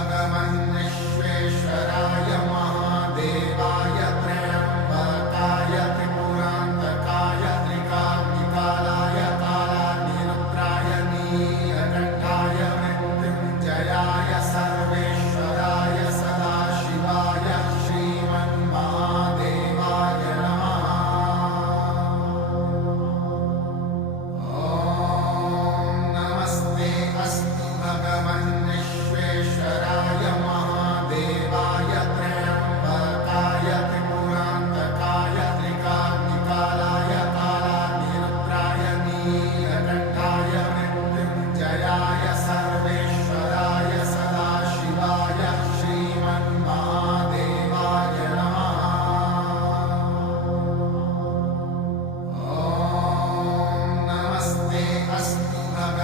भगवन्विश्वेश्वराय महादेवाय त्र्यम्बकाय त्रिपुरान्तकाय त्रिकाग्निकालाय कालाग्निरुद्राय नीलकण्ठाय मृत्युञ्जयाय सर्वेश्वराय सदाशिवाय श्रीमन्महादेवाय नमः। ॐ नमस्ते अस्तु भगवन्